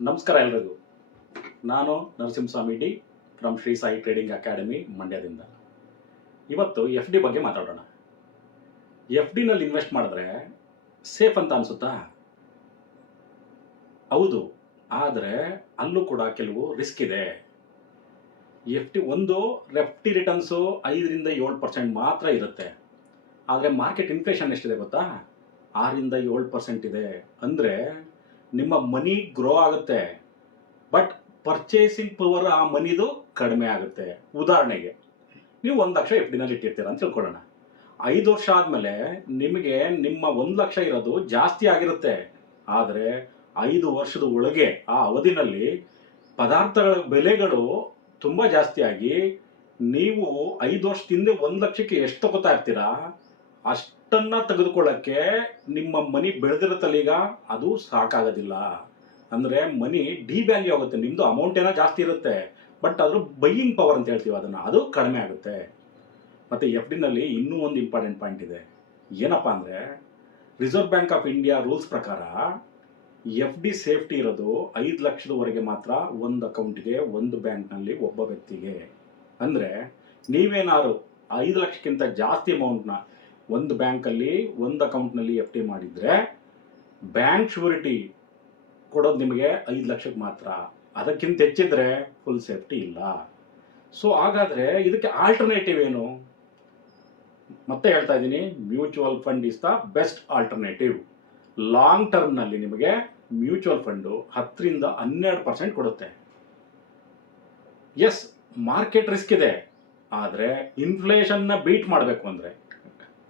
ನಮಸ್ಕಾರ ಎಲ್ರಿಗೂ. ನಾನು Narasimhaswamy D from Shri Sai trading academy ಮಂಡ್ಯದಿಂದ. ಇವತ್ತು ಎಫ್ ಡಿ ಬಗ್ಗೆ ಮಾತಾಡೋಣ. ಎಫ್ ಡಿನಲ್ಲಿ ಇನ್ವೆಸ್ಟ್ ಮಾಡಿದ್ರೆ ಸೇಫ್ ಅಂತ ಅನಿಸುತ್ತಾ? ಹೌದು, ಆದರೆ ಅಲ್ಲೂ ಕೂಡ ಕೆಲವು ರಿಸ್ಕ್ ಇದೆ. ಎಫ್ ಡಿ ರಿಟರ್ನ್ಸು 5-7% ಮಾತ್ರ ಇರುತ್ತೆ. ಆದರೆ ಮಾರ್ಕೆಟ್ ಇನ್ಫ್ಲೇಷನ್ ಎಷ್ಟಿದೆ ಗೊತ್ತಾ? 6-7% ಇದೆ. ಅಂದರೆ ನಿಮ್ಮ ಮನಿ ಗ್ರೋ ಆಗುತ್ತೆ, ಬಟ್ ಪರ್ಚೇಸಿಂಗ್ ಪವರ್ ಆ ಮನಿದು ಕಡಿಮೆ ಆಗುತ್ತೆ. ಉದಾಹರಣೆಗೆ ನೀವು 1 ಲಕ್ಷ ಎಫ್ ಡಿನಲ್ಲಿ ಇಟ್ಟಿರ್ತೀರ ಅಂತ ತಿಳ್ಕೊಳ್ಳೋಣ. 5 ವರ್ಷ ಆದಮೇಲೆ ನಿಮಗೆ ನಿಮ್ಮ 1 ಲಕ್ಷ ಇರೋದು ಜಾಸ್ತಿ ಆಗಿರುತ್ತೆ. ಆದರೆ 5 ವರ್ಷದ ಒಳಗೆ ಆ ಅವಧಿನಲ್ಲಿ ಪದಾರ್ಥಗಳ ಬೆಲೆಗಳು ತುಂಬ ಜಾಸ್ತಿ ಆಗಿ ನೀವು 5 ವರ್ಷದ ಹಿಂದೆ 1 ಲಕ್ಷಕ್ಕೆ ಎಷ್ಟು ತಗೋತಾ ಇರ್ತೀರಾ ಅಷ್ಟನ್ನ ತೆಗೆದುಕೊಳ್ಳೋಕ್ಕೆ ನಿಮ್ಮ ಮನಿ ಬೆಳೆದಿರುತ್ತಲ್ಲ, ಈಗ ಅದು ಸಾಕಾಗೋದಿಲ್ಲ. ಅಂದರೆ ಮನಿ ಡಿವ್ಯಾಲ್ಯೂ ಆಗುತ್ತೆ. ನಿಮ್ಮದು ಅಮೌಂಟ್ ಏನೋ ಜಾಸ್ತಿ ಇರುತ್ತೆ, ಬಟ್ ಅದ್ರ ಬೈಯಿಂಗ್ ಪವರ್ ಅಂತ ಹೇಳ್ತೀವಿ ಅದನ್ನು, ಅದು ಕಡಿಮೆ ಆಗುತ್ತೆ. ಮತ್ತು ಎಫ್ ಡಿನಲ್ಲಿ ಇನ್ನೂ ಒಂದು ಇಂಪಾರ್ಟೆಂಟ್ ಪಾಯಿಂಟ್ ಇದೆ. ಏನಪ್ಪ ಅಂದರೆ, reserve bank of India rules ಪ್ರಕಾರ ಎಫ್ ಡಿ ಸೇಫ್ಟಿ ಇರೋದು 5 ಲಕ್ಷದವರೆಗೆ ಮಾತ್ರ ಒಂದು ಅಕೌಂಟ್ಗೆ, ಒಂದು ಬ್ಯಾಂಕ್ನಲ್ಲಿ ಒಬ್ಬ ವ್ಯಕ್ತಿಗೆ. ಅಂದರೆ ನೀವೇನಾದ್ರು 5 ಲಕ್ಷಕ್ಕಿಂತ ಜಾಸ್ತಿ ಅಮೌಂಟ್ನ ಒಂದು ಬ್ಯಾಂಕಲ್ಲಿ, ಒಂದು ಅಕೌಂಟ್ನಲ್ಲಿ ಎಫ್ ಡಿ ಮಾಡಿದರೆ ಬ್ಯಾಂಕ್ ಶ್ಯೂರಿಟಿ ಕೊಡೋದು ನಿಮಗೆ 5 ಲಕ್ಷಕ್ಕೆ ಮಾತ್ರ. ಅದಕ್ಕಿಂತ ಹೆಚ್ಚಿದ್ರೆ ಫುಲ್ ಸೇಫ್ಟಿ ಇಲ್ಲ. ಸೊ ಹಾಗಾದರೆ ಇದಕ್ಕೆ ಆಲ್ಟರ್ನೇಟಿವ್ ಏನು? ಮತ್ತೆ ಹೇಳ್ತಾ ಇದ್ದೀನಿ, mutual fund is the best alternative. Long ಟರ್ಮ್ನಲ್ಲಿ ನಿಮಗೆ ಮ್ಯೂಚುವಲ್ ಫಂಡು 10-12% ಕೊಡುತ್ತೆ. ಎಸ್, ಮಾರ್ಕೆಟ್ ರಿಸ್ಕ್ ಇದೆ, ಆದರೆ ಇನ್ಫ್ಲೇಷನ್ನ ಬೀಟ್ ಮಾಡಬೇಕು ಅಂದರೆ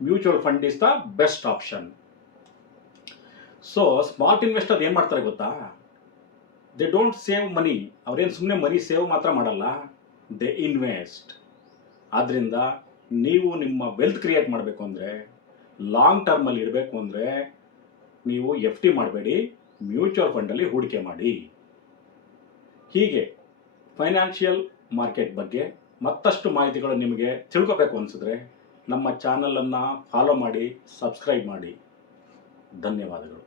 mutual fund is the best option. So smart investor ಏನು ಮಾಡ್ತಾರೆ ಗೊತ್ತಾ? They don't save money. ಅವ್ರೇನು ಸುಮ್ಮನೆ ಮನಿ ಸೇವ್ ಮಾತ್ರ ಮಾಡಲ್ಲ, ದೇ ಇನ್ವೆಸ್ಟ್. ಆದ್ದರಿಂದ ನೀವು ನಿಮ್ಮ ವೆಲ್ತ್ ಕ್ರಿಯೇಟ್ ಮಾಡಬೇಕು ಅಂದರೆ, ಲಾಂಗ್ ಟರ್ಮಲ್ಲಿ ಇಡಬೇಕು ಅಂದರೆ ನೀವು ಎಫ್ ಡಿ ಮಾಡಬೇಡಿ, ಮ್ಯೂಚುವಲ್ ಫಂಡಲ್ಲಿ ಹೂಡಿಕೆ ಮಾಡಿ. ಹೀಗೆ ಫೈನಾನ್ಷಿಯಲ್ ಮಾರ್ಕೆಟ್ ಬಗ್ಗೆ ಮತ್ತಷ್ಟು ಮಾಹಿತಿಗಳು ನಿಮಗೆ ತಿಳ್ಕೋಬೇಕು ಅನಿಸಿದ್ರೆ ನಮ್ಮ ಚಾನಲನ್ನು ಫಾಲೋ ಮಾಡಿ, ಸಬ್ಸ್ಕ್ರೈಬ್ ಮಾಡಿ. ಧನ್ಯವಾದಗಳು.